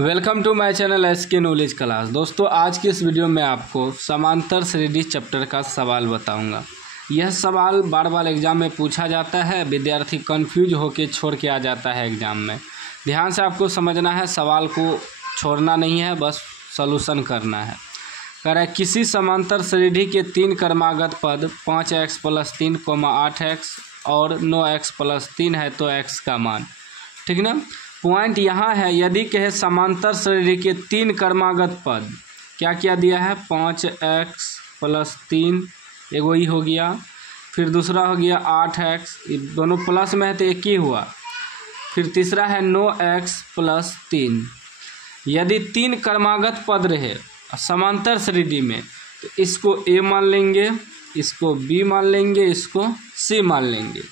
Welcome to my channel SK knowledge class. दोस्तों, आज की इस वीडियो में आपको समांतर श्रेणी चैप्टर का सवाल बताऊंगा। यह सवाल बार बार एग्जाम में पूछा जाता है, विद्यार्थी कंफ्यूज होकर छोड़ के आ जाता है एग्जाम में। ध्यान से आपको समझना है, सवाल को छोड़ना नहीं है, बस सॉल्यूशन करना है। कह रहा है किसी समांतर श्रेणी के 3 क्रमागत पद 5x + 3, 8x और 9x + 3 है तो x का मान। ठीक ना। पॉइंट यहाँ है, यदि कहे समांतर श्रेणी के 3 क्रमागत पद, क्या क्या दिया है, 5x + 3 एगो ही हो गया, फिर दूसरा हो गया 8x, दोनों प्लस में है तो एक ही हुआ, फिर तीसरा है 9x + 3। यदि 3 क्रमागत पद रहे समांतर श्रेणी में तो इसको A मान लेंगे, इसको B मान लेंगे, इसको C मान लेंगे।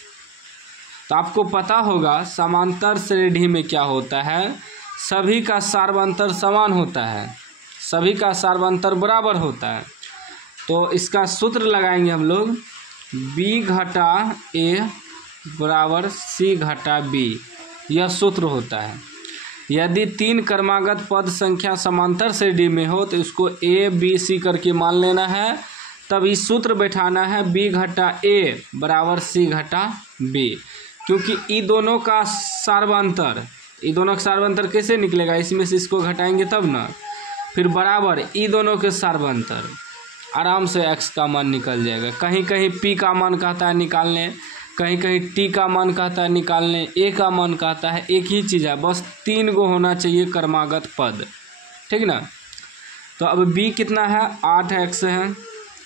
तो आपको पता होगा समांतर श्रेणी में क्या होता है, सभी का सार्वंतर समान होता है, सभी का सार्वंतर बराबर होता है। तो इसका सूत्र लगाएंगे हम लोग, B घटा A बराबर C घटा B, यह सूत्र होता है। यदि 3 क्रमागत पद संख्या समांतर श्रेणी में हो तो इसको A B C करके मान लेना है, तब इस सूत्र बैठाना है B घटा A बराबर C घटा B, क्योंकि ई दोनों का सार्वंतर, ई दोनों का सार्वंतर कैसे निकलेगा, इसमें से इसको घटाएंगे तब ना, फिर बराबर ई दोनों के सार्वंतर, आराम से x का मान निकल जाएगा। कहीं कहीं p का मान कहता है निकालने, कहीं कहीं t का मान कहता है निकालने, a का मान कहता है, एक ही चीज़ है, बस 3 गो होना चाहिए क्रमागत पद। ठीक ना। तो अब b कितना है, 8x है,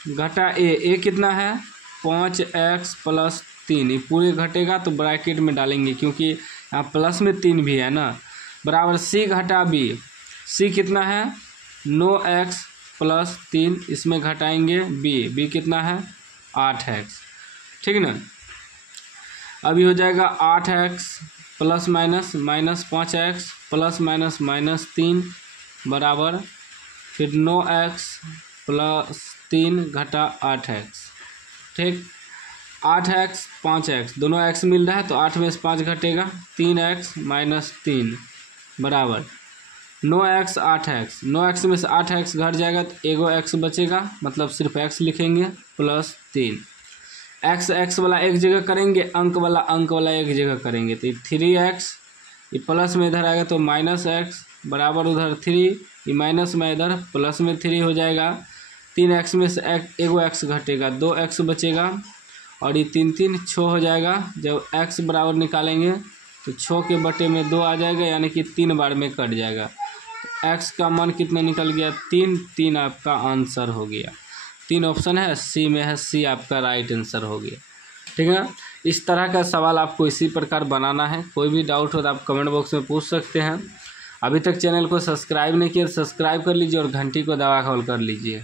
घटा a कितना है, 5x + 3, ये पूरे घटेगा तो ब्रैकेट में डालेंगे क्योंकि यहाँ प्लस में 3 भी है ना, बराबर C घटा B। C कितना है, 9x + 3, इसमें घटाएंगे B कितना है, 8x। ठीक ना। अभी हो जाएगा 8x + -5x + -3 बराबर फिर 9x + 3 घटा 8x। ठीक, 8x 5x दोनों x मिल रहा है तो 8 में से 5 घटेगा, 3x - 3 बराबर 9x 8x, 9x में से 8x घट जाएगा तो एगो x बचेगा, मतलब सिर्फ x लिखेंगे +3। x वाला एक जगह करेंगे, अंक वाला एक जगह करेंगे तो 3x, ये प्लस में इधर आएगा तो -x बराबर उधर 3, ये माइनस में इधर प्लस में 3 हो जाएगा। 3x में से एगो x घटेगा, 2x बचेगा और ये 3 6 हो जाएगा। जब x बराबर निकालेंगे तो 6 के बटे में 2 आ जाएगा, यानी कि 3 बार में कट जाएगा। x का मान कितना निकल गया, 3 आपका आंसर हो गया। 3 ऑप्शन है, C में है, C आपका राइट आंसर हो गया। ठीक है। इस तरह का सवाल आपको इसी प्रकार बनाना है। कोई भी डाउट हो तो आप कमेंट बॉक्स में पूछ सकते हैं। अभी तक चैनल को सब्सक्राइब नहीं किया तो सब्सक्राइब कर लीजिए और घंटी को दबा कॉल कर लीजिए।